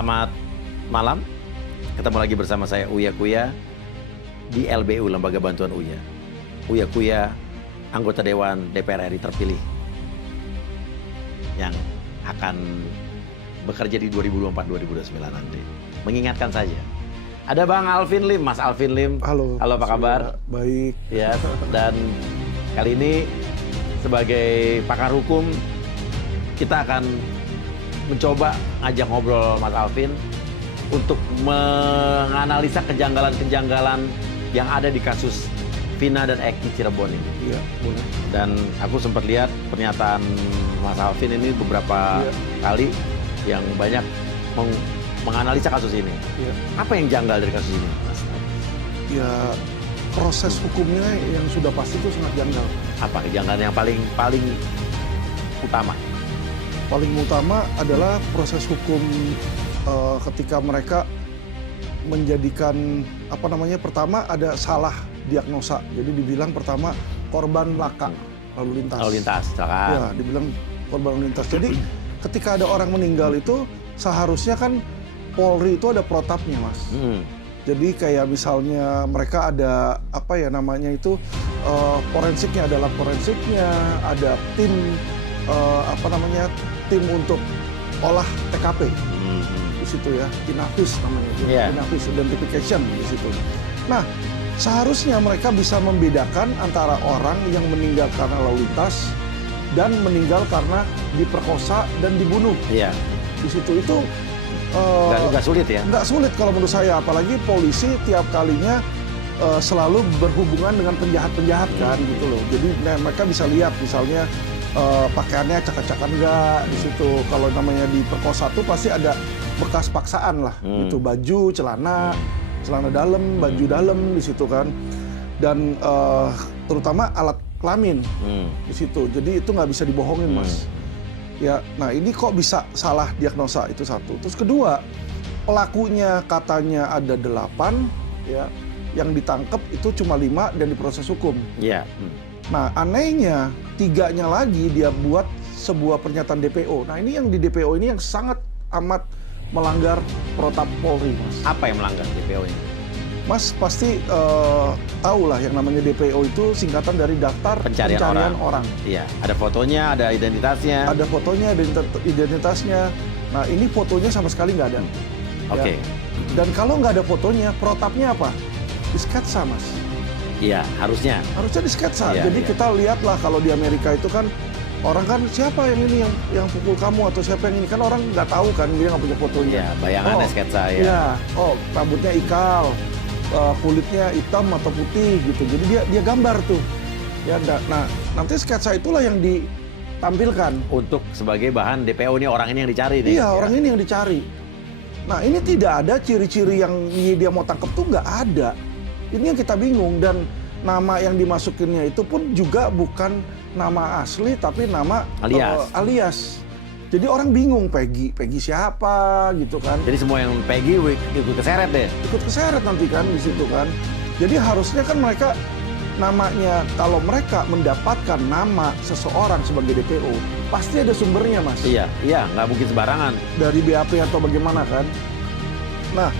Selamat malam, ketemu lagi bersama saya Uya Kuya di LBU, Lembaga Bantuan Uya. Uya Kuya, anggota Dewan DPR RI terpilih yang akan bekerja di 2024-2029 nanti. Mengingatkan saja, ada Bang Alvin Lim, Mas Alvin Lim. Halo apa kabar? Baik. Ya, dan kali ini sebagai pakar hukum, kita akan mencoba ngajak ngobrol Mas Alvin untuk menganalisa kejanggalan-kejanggalan yang ada di kasus Vina dan Eki Cirebon ini. Iya, boleh. Dan aku sempat lihat pernyataan Mas Alvin ini beberapa kali yang banyak menganalisa kasus ini. Iya. Apa yang janggal dari kasus ini, Mas? Ya, proses hukumnya yang sudah pasti itu sangat janggal. Apa kejanggalan yang paling utama? Paling utama adalah proses hukum ketika mereka menjadikan pertama ada salah diagnosa. Jadi dibilang pertama korban laka lalu lintas. Lalu lintas, kecelakaan. Ya, dibilang korban lalu lintas. Jadi ketika ada orang meninggal itu seharusnya kan Polri itu ada protapnya, Mas. Jadi kayak misalnya mereka ada forensiknya, ada lab forensiknya, ada tim tim untuk olah TKP di situ ya, Inavis namanya, Inavis identification di situ. Nah, seharusnya mereka bisa membedakan antara orang yang meninggal karena lalu lintas dan meninggal karena diperkosa dan dibunuh. Iya. Di situ itu nggak sulit ya? Nggak sulit kalau menurut saya, apalagi polisi tiap kalinya selalu berhubungan dengan penjahat-penjahat kan gitu loh. Jadi mereka bisa lihat misalnya pakaiannya acak-acakan nggak di situ. Kalau namanya diperkosa tuh pasti ada bekas paksaan lah, gitu, baju, celana dalam, baju dalam di situ kan, dan terutama alat kelamin di situ. Jadi itu nggak bisa dibohongin, Mas. Ya, nah ini kok bisa salah diagnosa, itu satu. Terus kedua, pelakunya katanya ada 8, ya, yang ditangkap itu cuma 5 dan diproses hukum. Iya. Nah, anehnya 3-nya lagi dia buat sebuah pernyataan DPO. Nah, ini yang di DPO ini yang sangat amat melanggar protap Polri, Mas. Apa yang melanggar DPO ini? Mas pasti tahu lah yang namanya DPO itu singkatan dari daftar pencarian orang. Iya, ada fotonya, ada identitasnya. Ada fotonya, ada identitasnya. Nah, ini fotonya sama sekali nggak ada. Oke. Dan kalau nggak ada fotonya, protapnya apa? Disketsa, Mas. Iya, harusnya. Harusnya disketsa. Iya, Jadi kita lihatlah kalau di Amerika itu kan orang kan siapa yang ini yang pukul kamu atau siapa yang ini, kan orang nggak tahu kan, dia nggak punya fotonya. Iya, bayangannya sketsa ya. Iya. Oh, rambutnya ikal, kulitnya hitam atau putih gitu. Jadi dia gambar tuh. Ya, nah nanti sketsa itulah yang ditampilkan Untuk sebagai bahan DPO ini, orang ini yang dicari nih. Iya, orang ini yang dicari. Nah, ini tidak ada ciri-ciri yang dia mau tangkap tuh, nggak ada. Ini yang kita bingung, dan nama yang dimasukinnya itu pun juga bukan nama asli tapi nama alias. Jadi orang bingung, Peggy siapa gitu kan. Jadi semua yang Peggy ikut keseret deh. Ikut keseret nanti kan di situ kan. Jadi harusnya kan mereka namanya, kalau mereka mendapatkan nama seseorang sebagai DPO, pasti ada sumbernya, Mas. Iya, nggak mungkin sembarangan. Dari BAP atau bagaimana kan. Nah,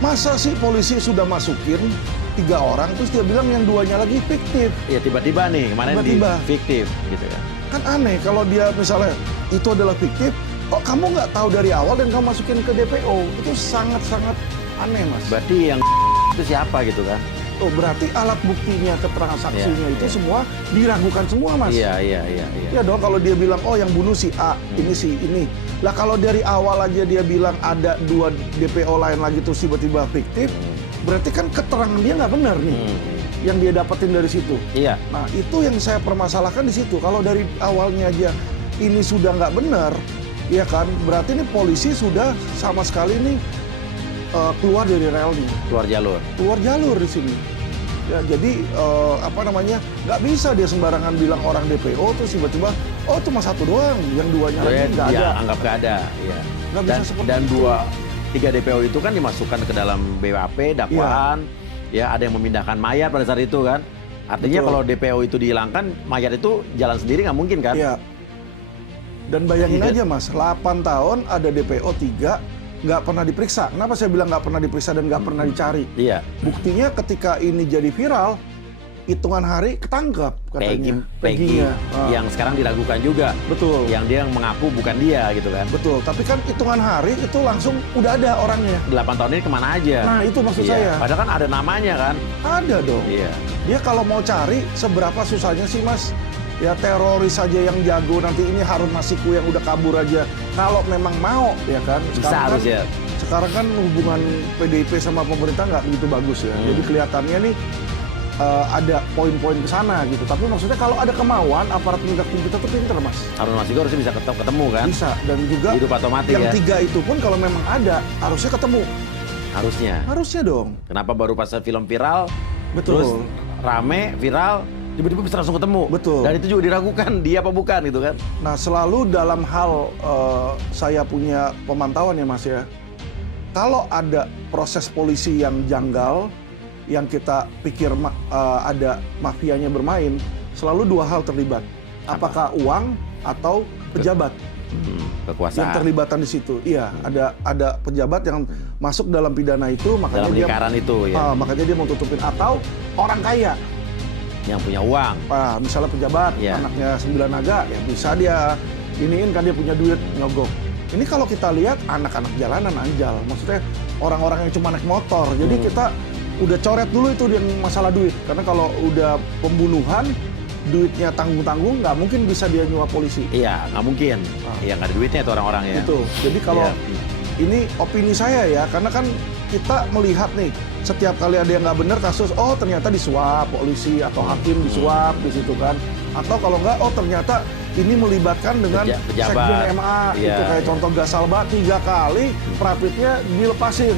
masa sih polisi sudah masukin 3 orang, terus dia bilang yang 2-nya lagi fiktif. Iya, tiba-tiba nih, kemarin Tiba-tiba. fiktif gitu ya. Kan aneh kalau dia misalnya itu adalah fiktif, kok kamu nggak tahu dari awal dan kamu masukin ke DPO? Itu sangat-sangat aneh, Mas. Berarti yang itu siapa gitu kan? Oh, berarti alat buktinya, keterangan saksinya itu semua diragukan semua, Mas. Iya. Ya dong, kalau dia bilang, oh yang bunuh si A, ini si ini. Lah kalau dari awal aja dia bilang ada 2 DPO lain lagi terus tiba-tiba fiktif, berarti kan keterangan dia nggak benar nih, yang dia dapetin dari situ. Iya. Nah, itu yang saya permasalahkan di situ. Kalau dari awalnya aja ini sudah nggak benar, ya kan, berarti ini polisi sudah sama sekali nih keluar dari relnya. Keluar jalur di sini. Ya, jadi nggak bisa dia sembarangan bilang orang DPO terus tiba-tiba, oh cuma 1 doang, yang 2-nya lagi nggak ada. Anggap nggak ada. Iya. Nggak bisa seperti dan itu. 3 DPO itu kan dimasukkan ke dalam BAP, dakwaan. Ya, ada yang memindahkan mayat pada saat itu kan. Artinya Betul. kalau DPO itu dihilangkan, mayat itu jalan sendiri nggak mungkin kan? Iya. Dan bayangin aja, Mas, 8 tahun ada DPO 3, nggak pernah diperiksa. Kenapa saya bilang nggak pernah diperiksa dan nggak pernah dicari? Iya. Buktinya ketika ini jadi viral, hitungan hari ketangkep katanya. Peggy Peggy-nya. yang sekarang diragukan juga. Betul. Yang dia mengaku bukan dia gitu kan. Betul. Tapi kan hitungan hari itu langsung udah ada orangnya. 8 tahun ini kemana aja? Nah itu maksud Iya. saya. Padahal kan ada namanya kan. Ada dong. Iya. Dia kalau mau cari seberapa susahnya sih Mas? Ya teroris saja yang jago, nanti ini Harun Masiku yang udah kabur aja. Kalau memang mau ya kan. Bisa harusnya. Sekarang kan hubungan PDIP sama pemerintah nggak begitu bagus ya. Jadi kelihatannya nih ada poin-poin ke sana gitu. Tapi maksudnya kalau ada kemauan, aparat penegak hukum kita tuh pinter Mas. Harun Masiku harusnya bisa ketemu kan? Bisa. Dan juga Hidup atau mati yang ya? 3 itu pun kalau memang ada, harusnya ketemu. Harusnya. Harusnya dong. Kenapa baru pas film viral, Betul. terus rame, viral, tiba-tiba bisa langsung ketemu? Betul. Dan itu juga diragukan, dia apa bukan gitu kan? Nah, selalu dalam hal saya punya pemantauan ya Mas ya. Kalau ada proses polisi yang janggal, yang kita pikir ada mafianya bermain, selalu 2 hal terlibat. Apakah uang atau pejabat yang Kekuasaan. terlibatan di situ? Iya, ada pejabat yang masuk dalam pidana itu, makanya Dalam lingkaran itu ya. makanya dia mau tutupin, atau orang kaya. Yang punya uang. Misalnya pejabat, Iya. anaknya 9 naga, ya bisa dia iniin kan, dia punya duit, nyogok. Ini kalau kita lihat anak-anak jalanan anjal, maksudnya orang-orang yang cuma naik motor. Jadi kita udah coret dulu itu yang masalah duit. Karena kalau udah pembunuhan, duitnya tanggung-tanggung, nggak mungkin bisa dia nyuap polisi. Iya, nggak mungkin. Iya, nggak ada duitnya itu orang-orang ya. Itu. Jadi kalau Iya. ini opini saya ya, karena kan kita melihat nih, setiap kali ada yang nggak benar kasus, oh ternyata disuap polisi atau hakim disuap di situ kan. Atau kalau nggak, oh ternyata ini melibatkan dengan Pejabat. sekjen MA, Iya, itu kayak iya. contoh Gasalba 3 kali Pravidnya dilepasin.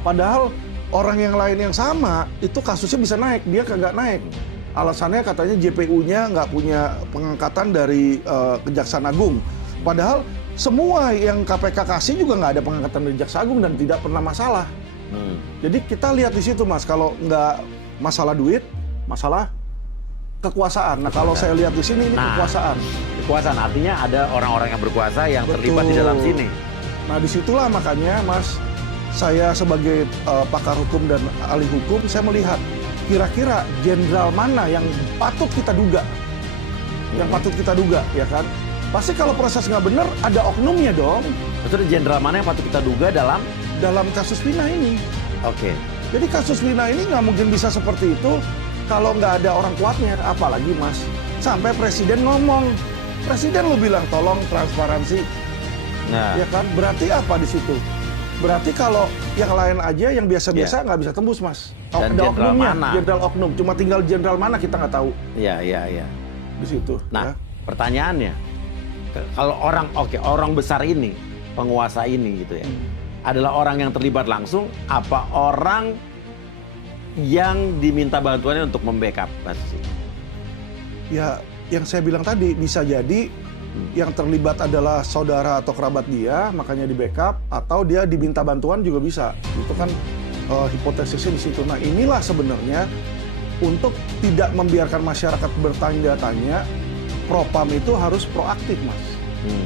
Padahal orang yang lain yang sama, itu kasusnya bisa naik, dia kagak naik. Alasannya katanya JPU-nya nggak punya pengangkatan dari Kejaksaan Agung. Padahal semua yang KPK kasih juga nggak ada pengangkatan dari Jaksa Agung dan tidak pernah masalah. Jadi kita lihat di situ Mas, kalau nggak masalah duit, masalah kekuasaan. Nah kalau saya lihat di sini ini kekuasaan. Kekuasaan artinya ada orang-orang yang berkuasa yang Betul. terlibat di dalam sini. Nah disitulah makanya Mas, saya sebagai pakar hukum dan ahli hukum, saya melihat kira-kira jenderal mana yang patut kita duga. Yang patut kita duga, ya kan? Pasti kalau proses nggak benar, ada oknumnya dong. Maksudnya jenderal mana yang patut kita duga dalam kasus Vina ini. Oke. Jadi kasus Vina ini nggak mungkin bisa seperti itu kalau nggak ada orang kuatnya. Apalagi Mas, sampai presiden ngomong. Presiden lu bilang tolong transparansi. Nah, Ya kan? Berarti apa di situ? Berarti kalau yang lain aja yang biasa-biasa nggak bisa tembus Mas. Dan Ada jenderal oknumnya, mana? jenderal oknum. Cuma tinggal jenderal mana kita nggak tahu iya. di situ. Nah, ya. pertanyaannya, kalau orang besar ini, penguasa ini gitu ya, adalah orang yang terlibat langsung, apa orang yang diminta bantuannya untuk membackup kasus ini? Ya, yang saya bilang tadi bisa jadi yang terlibat adalah saudara atau kerabat dia, makanya di backup, atau dia diminta bantuan juga bisa. Itu kan hipotesisnya di situ. Nah, inilah sebenarnya untuk tidak membiarkan masyarakat bertanya-tanya, Propam itu harus proaktif, Mas.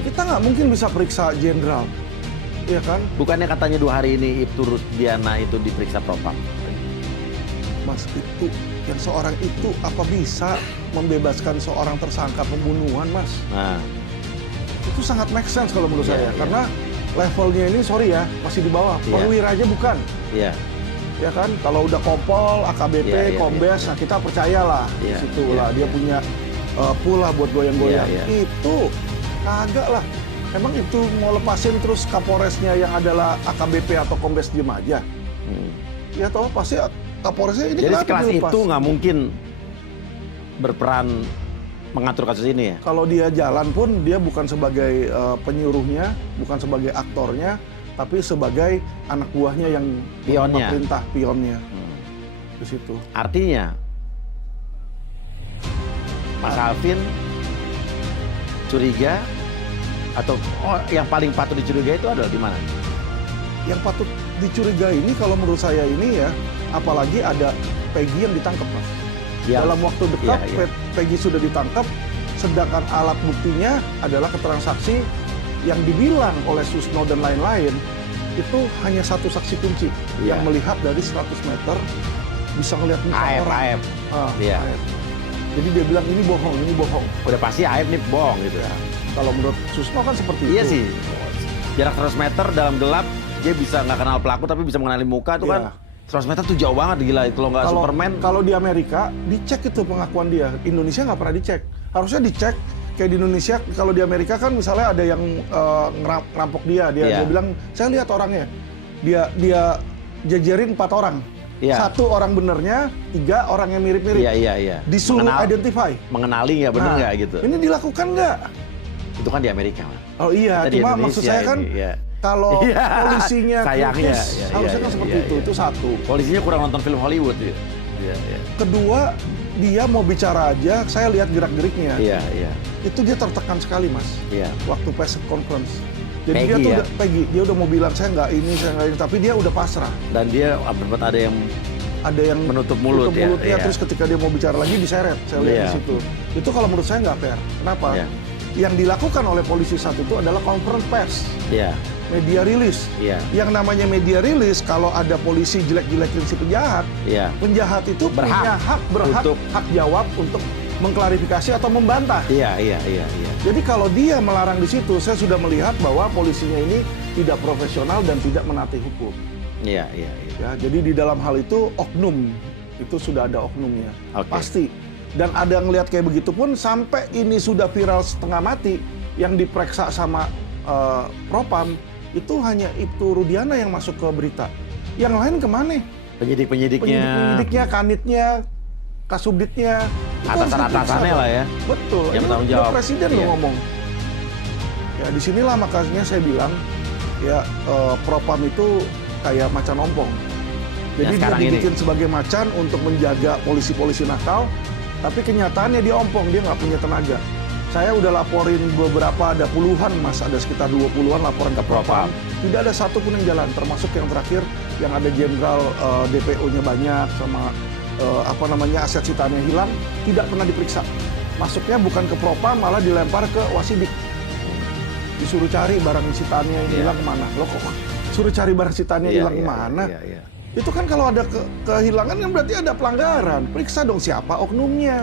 Kita nggak mungkin bisa periksa jenderal, ya kan? Bukannya katanya 2 hari ini Ibtu Rusdiana itu diperiksa Propam? Mas, itu yang seorang itu apa bisa membebaskan seorang tersangka pembunuhan, Mas? Nah, Itu sangat make sense kalau menurut Iya, saya, iya. karena levelnya ini sorry ya masih di bawah. Iya. Perwira aja bukan, iya. ya kan? Kalau udah Kompol, AKBP, Iya, iya, Kombes, iya. nah kita percayalah Iya, di situ iya, lah dia iya. punya pool lah buat goyang-goyang. Iya, iya. Itu kagak lah. Emang itu mau lepasin terus Kapolresnya yang adalah AKBP atau Kombes diem aja? Ya toh pasti Kapolresnya ini Jadi kenapa sekelas dilepas? itu nggak mungkin berperan mengatur kasus ini ya? Kalau dia jalan pun dia bukan sebagai penyuruhnya, bukan sebagai aktornya, tapi sebagai anak buahnya yang Pionnya. perintah pionnya di situ. Artinya Mas Alvin curiga atau yang paling patut dicurigai itu adalah di mana? Yang patut dicurigai ini kalau menurut saya ini ya, apalagi ada Peggy yang ditangkap, Mas. Yang- Dalam waktu dekat Iya, iya. Peggy sudah ditangkap, sedangkan alat buktinya adalah keterangan saksi yang dibilang oleh Susno dan lain-lain itu hanya satu saksi kunci Iya. yang melihat dari 100 meter bisa ngelihat muka orang. Aib. Iya. Aib. Jadi dia bilang ini bohong, ini bohong. Udah pasti Aib nih bohong gitu ya. Kalau menurut Susno kan seperti Iya itu. sih. Jarak 100 meter dalam gelap, dia bisa nggak kenal pelaku tapi bisa mengenali muka itu Iya. kan. 100 meter tuh jauh banget, gila. Kalau nggak Superman. Kalau di Amerika dicek itu pengakuan dia. Indonesia nggak pernah dicek. Harusnya dicek. Kayak di Indonesia, kalau di Amerika kan misalnya ada yang ngerampok dia Iya. bilang saya lihat orangnya. Dia jajarin 4 orang. Iya. 1 orang benernya, 3 orang yang mirip-mirip. Iya. Disuruh identify. Mengenali nggak, bener nggak gitu. Ini dilakukan nggak? Itu kan di Amerika, Mas. Oh iya, Kita di cuma Indonesia maksud saya kan ini, iya. kalau Iya. polisinya Sayangnya, kritis, iya, harusnya iya, kan seperti iya, itu. iya. Itu 1. Polisinya kurang nonton film Hollywood ya. Iya. Kedua, dia mau bicara aja, saya lihat gerak-geriknya. Iya. Itu dia tertekan sekali, Mas. Iya. Waktu press conference. Jadi Peggy dia tuh ya? Peggy, dia udah mau bilang saya nggak ini, tapi dia udah pasrah. Dan dia benar ada yang Ada yang menutup mulut ya, mulutnya, iya. terus ketika dia mau bicara lagi diseret. Saya lihat Iya. di situ. Itu kalau menurut saya nggak fair. Kenapa? Iya. Yang dilakukan oleh polisi saat itu adalah conference pers, Iya. media rilis. Iya. Yang namanya media rilis, kalau ada polisi jelek-jelekin si penjahat, Iya. penjahat itu Berhak punya untuk- hak jawab untuk mengklarifikasi atau membantah. Iya. Jadi kalau dia melarang di situ, saya sudah melihat bahwa polisinya ini tidak profesional dan tidak menaati hukum. Iya. Ya, jadi di dalam hal itu oknum, itu sudah ada oknumnya, Oke. pasti. Dan ada yang ngelihat kayak begitu pun sampai ini sudah viral setengah mati, yang diperiksa sama Propam itu hanya Ibtu Rudiana yang masuk ke berita. Yang lain kemana? Penyidik-penyidiknya, Penyidik-penyidiknya, kanitnya, kasubditnya, itu harus atasan-atasannya diperiksa lah ya. dong. Betul. Yang Ini bertanggung udah jawab. Presiden Iya. lo ngomong. Ya disinilah makanya saya bilang ya Propam itu kayak macan ompong. Jadi Yang dia sekarang ini. dibikin sebagai macan untuk menjaga polisi-polisi nakal, tapi kenyataannya dia ompong, dia nggak punya tenaga. Saya udah laporin beberapa, ada puluhan Mas, ada sekitar 20-an laporan ke Propam. Tidak ada satu pun yang jalan, termasuk yang terakhir yang ada jenderal DPO-nya banyak sama aset sitannya hilang, tidak pernah diperiksa. Masuknya bukan ke Propam, malah dilempar ke Wasidik. Disuruh cari barang sitannya yang hilang kemana. Loh kok suruh cari barang sitannya hilang kemana? Iya. Itu kan kalau ada kehilangan kan berarti ada pelanggaran. Periksa dong siapa oknumnya.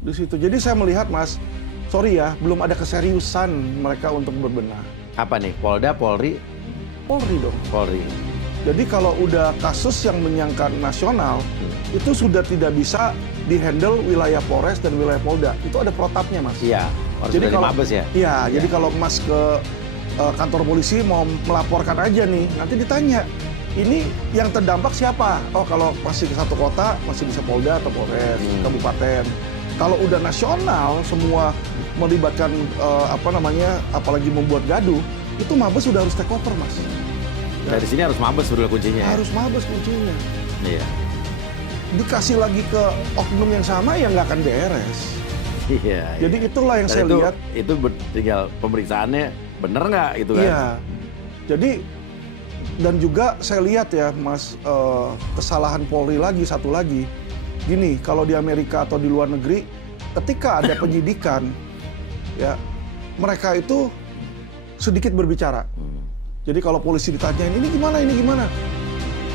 Di situ. Jadi saya melihat Mas, sorry ya, belum ada keseriusan mereka untuk berbenah. Apa nih? Polda, Polri, Polri dong. Polri. Jadi kalau udah kasus yang menyangkut nasional, itu sudah tidak bisa dihandle wilayah Polres dan wilayah Polda. Itu ada protapnya Mas. Iya. Harus Jadi dari kalau Mabes ya. Iya, jadi kalau Mas ke kantor polisi mau melaporkan aja nih, nanti ditanya, ini yang terdampak siapa? Oh, kalau masih ke satu kota, masih bisa Polda atau Polres, kabupaten. Kalau udah nasional, semua melibatkan apalagi membuat gaduh, itu Mabes sudah harus take over, Mas. Dari sini harus Mabes sebetulnya kuncinya. Harus Mabes kuncinya. Iya. Dikasih lagi ke oknum yang sama, ya nggak akan beres. Iya. Jadi itulah yang Dan saya lihat. Itu tinggal pemeriksaannya bener nggak gitu kan? Iya. Jadi dan juga saya lihat ya Mas, kesalahan Polri lagi satu lagi. Gini, kalau di Amerika atau di luar negeri, ketika ada penyidikan, ya mereka itu sedikit berbicara. Jadi kalau polisi ditanyain ini gimana?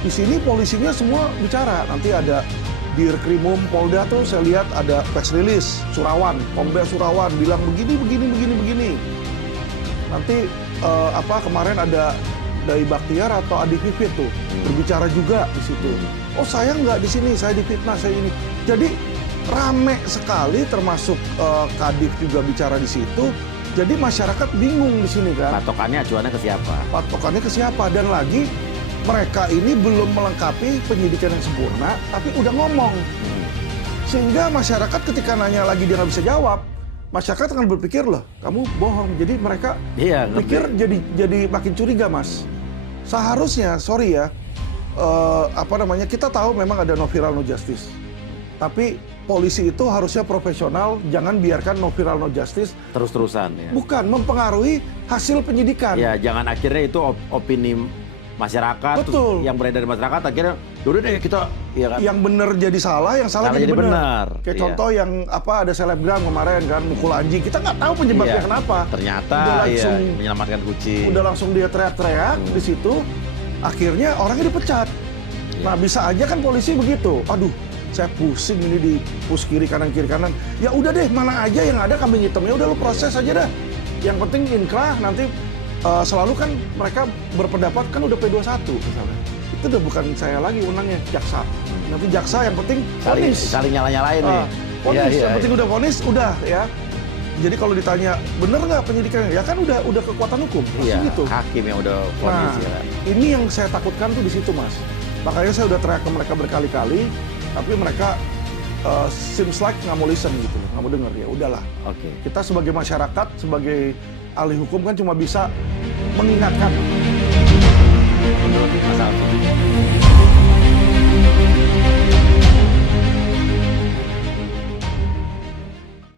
Di sini polisinya semua bicara. Nanti ada Dirkrimum Polda tuh saya lihat ada press release Surawan, Kombes Surawan bilang begini. Nanti kemarin ada Dai Baktiar atau Adi Vivit tuh berbicara juga di situ. Oh saya nggak di sini, saya difitnah, saya ini. Jadi rame sekali, termasuk Kadif juga bicara di situ. Jadi masyarakat bingung di sini kan. Patokannya acuannya ke siapa? Patokannya ke siapa? Dan lagi mereka ini belum melengkapi penyidikan yang sempurna, tapi udah ngomong. Sehingga masyarakat ketika nanya lagi dia nggak bisa jawab, masyarakat akan berpikir loh, kamu bohong. Jadi mereka pikir jadi makin curiga, Mas. Seharusnya, sorry ya, kita tahu memang ada no viral no justice. Tapi polisi itu harusnya profesional, jangan biarkan no viral no justice Terus-terusan ya. bukan mempengaruhi hasil penyidikan. Ya, jangan akhirnya itu opini masyarakat, Betul. yang beredar di masyarakat, akhirnya yaudah deh kita, ya kan? Yang benar jadi salah, yang salah Salah jadi jadi benar. benar. Kayak Iya. contoh yang ada selebgram kemarin kan mukul anjing, kita nggak tahu penyebabnya Iya. kenapa. Ternyata Udah ya, langsung, menyelamatkan kucing. udah langsung dia teriak-teriak di situ, akhirnya orangnya dipecat. Nah bisa aja kan polisi begitu. Aduh, saya pusing ini di pus kiri kanan. Ya udah deh, mana aja yang ada kambing hitamnya, udah lu proses aja dah. Yang penting inkrah nanti selalu kan mereka berpendapat kan udah P21 misalnya. Itu udah bukan saya lagi unangnya, jaksa. Nanti jaksa yang penting saling, vonis. saling nyala-nyalain nih. Vonis, Iya, yang penting udah vonis, udah ya. Jadi kalau ditanya bener nggak penyidikannya, ya kan udah kekuatan hukum, pasti Iya, gitu. hakim yang udah vonis Nah, ya. ini yang saya takutkan tuh di situ, Mas. Makanya saya udah teriak ke mereka berkali-kali, tapi mereka seems like nggak mau listen gitu, nggak mau denger. Ya udahlah. Oke. Kita sebagai masyarakat, sebagai ahli hukum kan cuma bisa mengingatkan. Menurut Mas Alvin.